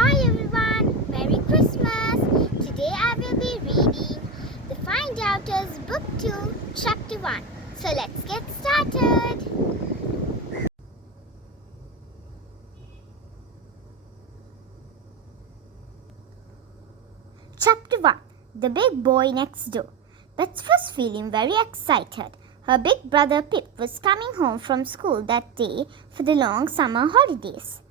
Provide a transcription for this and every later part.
Hi everyone, Merry Christmas! Today I will be reading The Find Outers Book 2, Chapter 1. So let's get started! Chapter 1. The Big Boy Next Door. Betsy was feeling very excited. Her big brother Pip was coming home from school that day for the long summer holidays.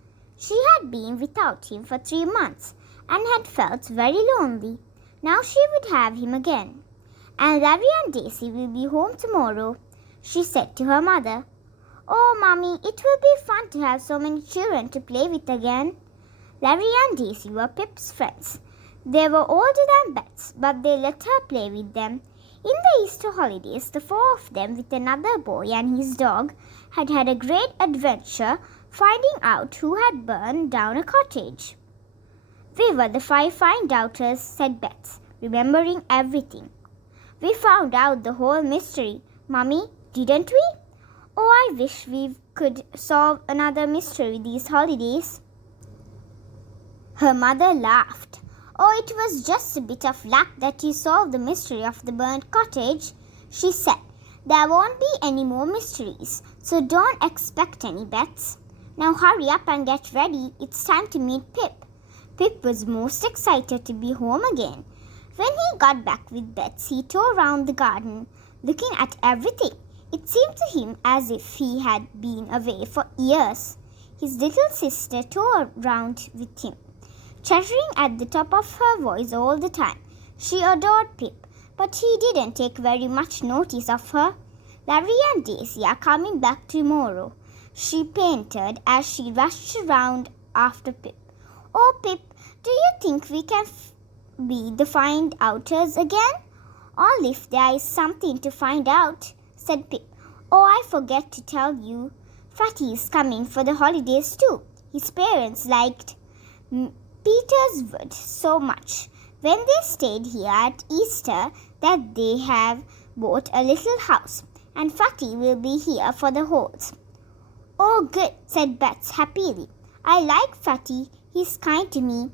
She had been without him for 3 months and had felt very lonely. Now she would have him again. And Larry and Daisy will be home tomorrow, she said to her mother. Oh, Mommy, it will be fun to have so many children to play with again. Larry and Daisy were Pip's friends. They were older than Betsy, but they let her play with them. In the Easter holidays, the 4 of them, with another boy and his dog, had had a great adventure finding out who had burned down a cottage. We were the 5 find-outers, said Betsy, remembering everything. We found out the whole mystery, Mummy, didn't we? Oh, I wish we could solve another mystery these holidays. Her mother laughed. Oh, it was just a bit of luck that you solved the mystery of the burnt cottage, she said. There won't be any more mysteries, so don't expect any bets. Now hurry up and get ready. It's time to meet Pip. Pip was most excited to be home again. When he got back with Betsy, he tore around the garden, looking at everything. It seemed to him as if he had been away for years. His little sister tore around with him, chattering at the top of her voice all the time. She adored Pip, but he didn't take very much notice of her. Larry and Daisy are coming back tomorrow, she panted as she rushed around after Pip. Oh, Pip, do you think we can be the find-outers again? Only if there is something to find out, said Pip. Oh, I forget to tell you, Fatty is coming for the holidays too. His parents liked Peterswood so much when they stayed here at Easter that they have bought a little house, and Fatty will be here for the holds. Oh, good, said Betsy happily. I like Fatty. He's kind to me.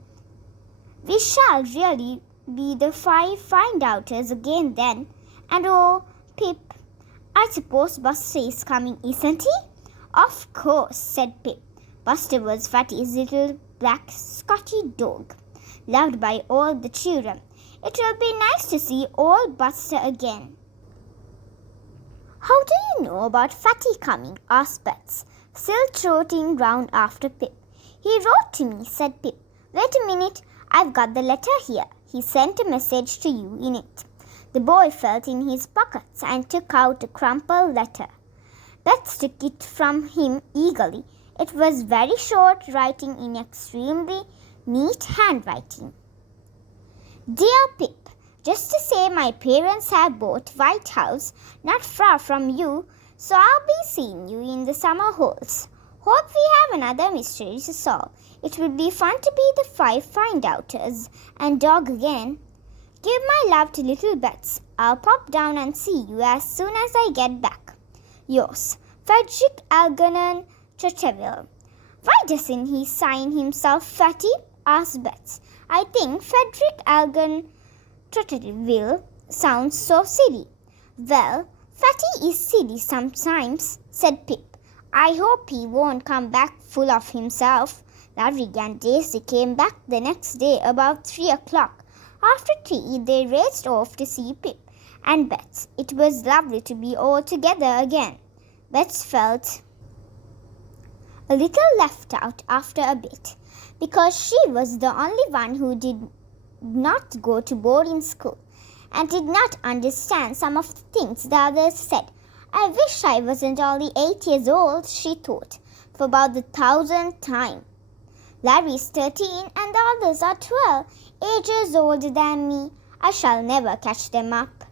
We shall really be the 5 find-outers again then. And oh, Pip, I suppose Buster is coming, isn't he? Of course, said Pip. Buster was Fatty's little black Scotty dog, loved by all the children. It will be nice to see old Buster again. How do you know about Fatty coming? Asked Betsy, still trotting round after Pip. He wrote to me, said Pip. Wait a minute, I've got the letter here. He sent a message to you in it. The boy felt in his pockets and took out a crumpled letter. Betsy took it from him eagerly. It was very short, writing in extremely neat handwriting. Dear Pip, just to say my parents have bought White House not far from you, so I'll be seeing you in the summer halls. Hope we have another mystery to solve. It would be fun to be the 5 find-outers and dog again. Give my love to little Betsy. I'll pop down and see you as soon as I get back. Yours, Frederick Algernon Trotterville. Why doesn't he sign himself Fatty? Asked Betsy. I think Frederick Algernon Trotterville sounds so silly. Well, Fatty is silly sometimes, said Pip. I hope he won't come back full of himself. Larry and Daisy came back the next day about 3 o'clock. After tea, they raced off to see Pip and Betsy. It was lovely to be all together again. Betsy felt a little left out after a bit, because she was the only one who did not go to boarding school and did not understand some of the things the others said. I wish I wasn't only 8 years old, she thought, for about the 1,000th time. Larry's 13 and the others are 12, ages older than me. I shall never catch them up.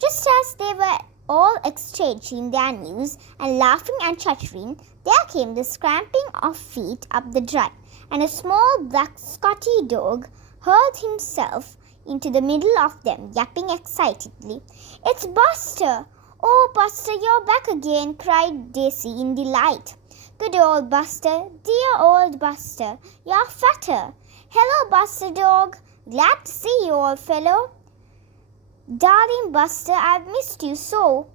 Just as they were all exchanging their news and laughing and chattering, there came the scraping of feet up the drive, and a small black Scotty dog hurled himself into the middle of them, yapping excitedly. It's Buster! Oh, Buster, you're back again, cried Daisy in delight. Good old Buster, dear old Buster, you're fatter. Hello, Buster Dog. Glad to see you, old fellow. Darling Buster, I've missed you so.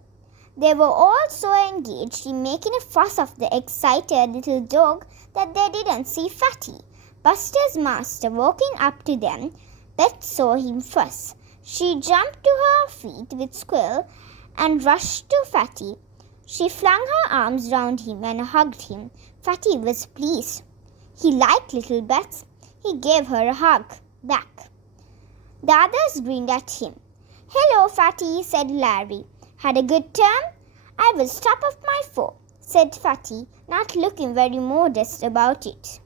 They were all so engaged in making a fuss of the excited little dog that they didn't see Fatty. Buster's master walking up to them, Bet saw him fuss. She jumped to her feet with Squirrel and rushed to Fatty. She flung her arms round him and hugged him. Fatty was pleased. He liked little Bets. He gave her a hug back. The others grinned at him. Hello, Fatty, said Larry. Had a good term? I was top of my form, said Fatty, not looking very modest about it.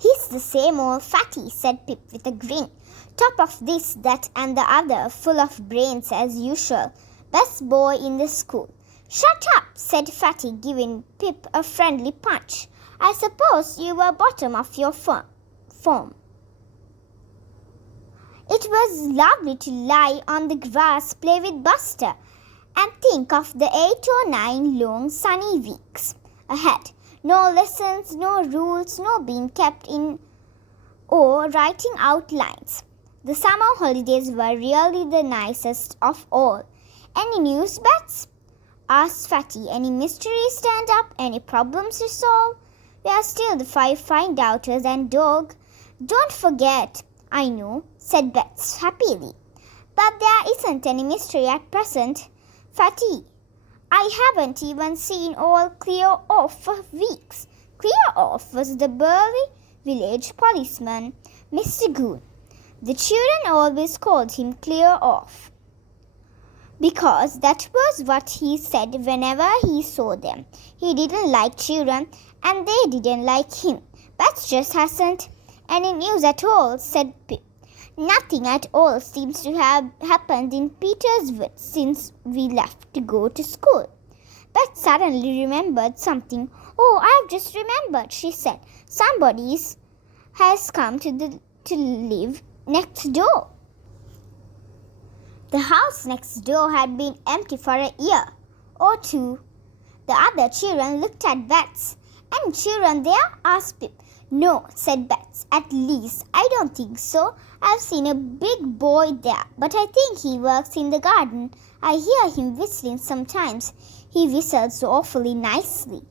He's the same old Fatty, said Pip with a grin. Top of this, that and the other, full of brains as usual. Best boy in the school. Shut up, said Fatty, giving Pip a friendly punch. I suppose you were bottom of your form. It was lovely to lie on the grass, play with Buster, and think of the 8 or 9 long sunny weeks ahead. No lessons, no rules, no being kept in or writing out lines. The summer holidays were really the nicest of all. Any news, Bets? Asked Fatty. Any mysteries turned up? Any problems to solve? We are still the 5 fine doubters and dog. Don't forget. I know, said Bets happily. But there isn't any mystery at present. Fatty, I haven't even seen old Clear Off for weeks. Clear Off was the burly village policeman, Mr. Goon. The children always called him Clear Off, because that was what he said whenever he saw them. He didn't like children, and they didn't like him. Bets just hasn't any news at all, said Pip. Nothing at all seems to have happened in Peter's Woods since we left to go to school. Bet suddenly remembered something. Oh, I've just remembered, she said. Somebody has come to live next door. The house next door had been empty for a year or two. The other children looked at Bets. Any children there? Asked Pip. No, said Bets. At least, I don't think so. I've seen a big boy there, but I think he works in the garden. I hear him whistling sometimes. He whistles so awfully nicely.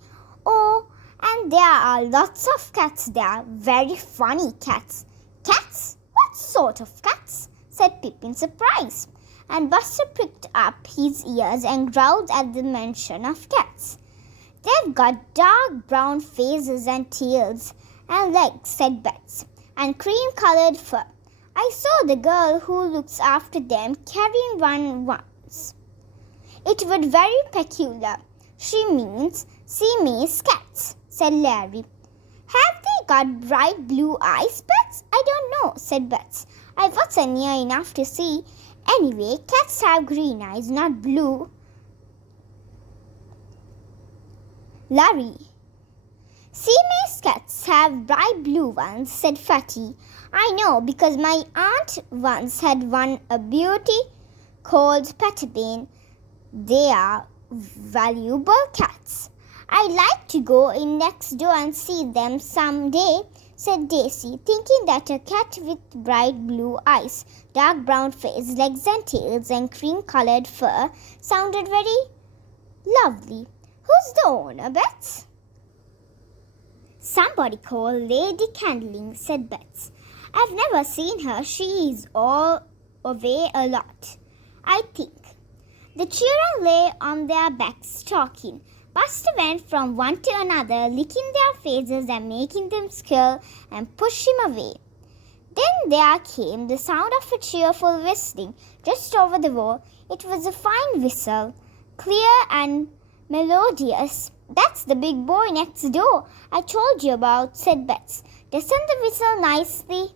Oh, and there are lots of cats there. Very funny cats. Cats? What sort of cats? Said Pip in surprise. And Buster pricked up his ears and growled at the mention of cats. They've got dark brown faces and tails and legs, said Bets, and cream-colored fur. I saw the girl who looks after them carrying one once. It was very peculiar. She means Siamese cats, said Larry. Have they got bright blue eyes, Bets? I don't know, said Bets. I wasn't near enough to see. Anyway, cats have green eyes, not blue. Larry. Siamese cats have bright blue ones, said Fatty. I know, because my aunt once had one, a beauty called Pettibane. They are valuable cats. I'd like to go in next door and see them some day, said Daisy, thinking that a cat with bright blue eyes, dark brown face, legs and tails, and cream-colored fur sounded very lovely. Who's the owner, Bets? Somebody called Lady Candling, said Bets. I've never seen her. She is all away a lot, I think. The children lay on their backs talking. Buster went from one to another, licking their faces and making them squeal and push him away. Then there came the sound of a cheerful whistling just over the wall. It was a fine whistle, clear and melodious. That's the big boy next door I told you about, said Bets. Doesn't the whistle nicely?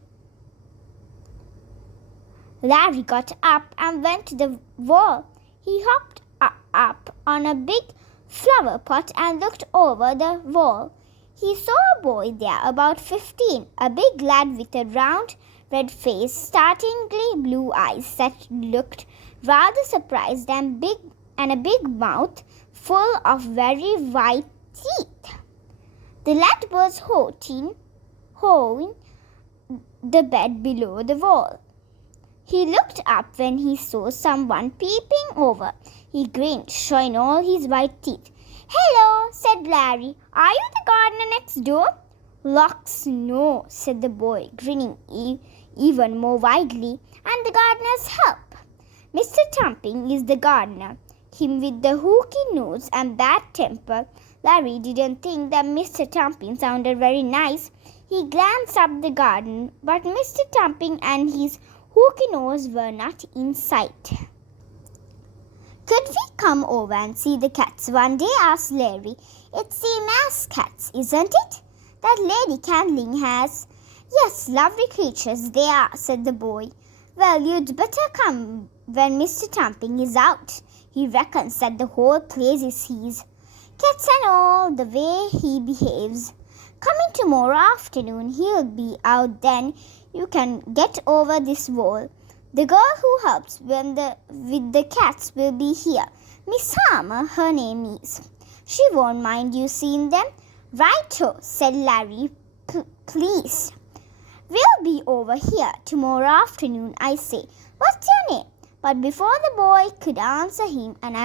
Larry got up and went to the wall. He hopped up on a big flower pot and looked over the wall. He saw a boy there, about 15, a big lad with a round, red face, startlingly blue eyes that looked rather surprised and a big mouth full of very white teeth. The lad was hole in the bed below the wall. He looked up when he saw someone peeping over. He grinned, showing all his white teeth. "Hello," said Larry. "Are you the gardener next door?" "Locks, no," said the boy, grinning even more widely, "and the gardener's help. Mr. Tumping is the gardener. Him with the hooky nose and bad temper." Larry didn't think that Mr. Tumping sounded very nice. He glanced up the garden, but Mr. Tumping and his hooky nose were not in sight. "Could we come over and see the cats one day?" asked Larry. "It's same as cats, isn't it? That Lady Candling has." "Yes, lovely creatures they are," said the boy. "Well, you'd better come when Mr. Tumping is out. He reckons that the whole place is his. Cats and all, the way he behaves. Come in tomorrow afternoon. He'll be out then. You can get over this wall. The girl who helps with the cats will be here. Miss Harmer, her name is. She won't mind you seeing them." "Righto," said Larry, pleased. "We'll be over here tomorrow afternoon, I say. What's your name?" But before the boy could answer him, an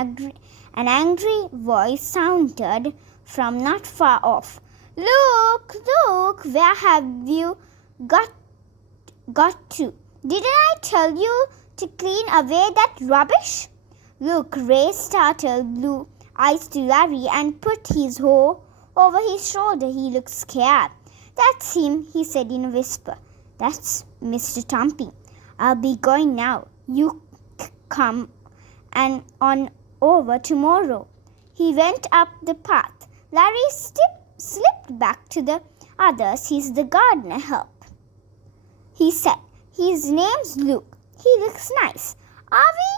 angry voice sounded from not far off. Look, where have you got to? Didn't I tell you to clean away that rubbish?" Luke raised startled blue eyes to Larry and put his hoe over his shoulder. He looked scared. "That's him," he said in a whisper. "That's Mr. Tumping. I'll be going now. You come and on over tomorrow." He went up the path. Larry slipped back to the others. "He's the gardener help," he said. "His name's Luke. He looks nice." "Are we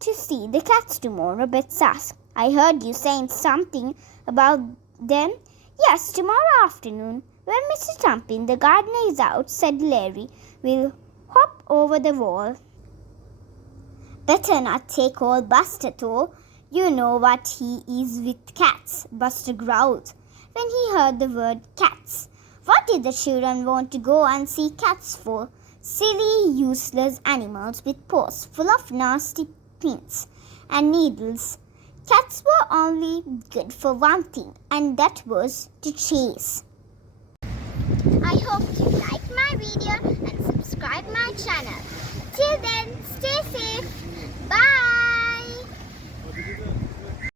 to see the cats tomorrow?" Bets asked. "I heard you saying something about them." "Yes, tomorrow afternoon, when Mr. Tumping, the gardener, is out," said Larry. "We'll hop over the wall." "Better not take old Buster, though. You know what he is with cats," Buster growled when he heard the word cats. What did the children want to go and see cats for? Silly, useless animals with paws full of nasty pins and needles. Cats were only good for one thing, and that was to chase. I hope you like my video and subscribe my channel. Till then, stay safe. Bye.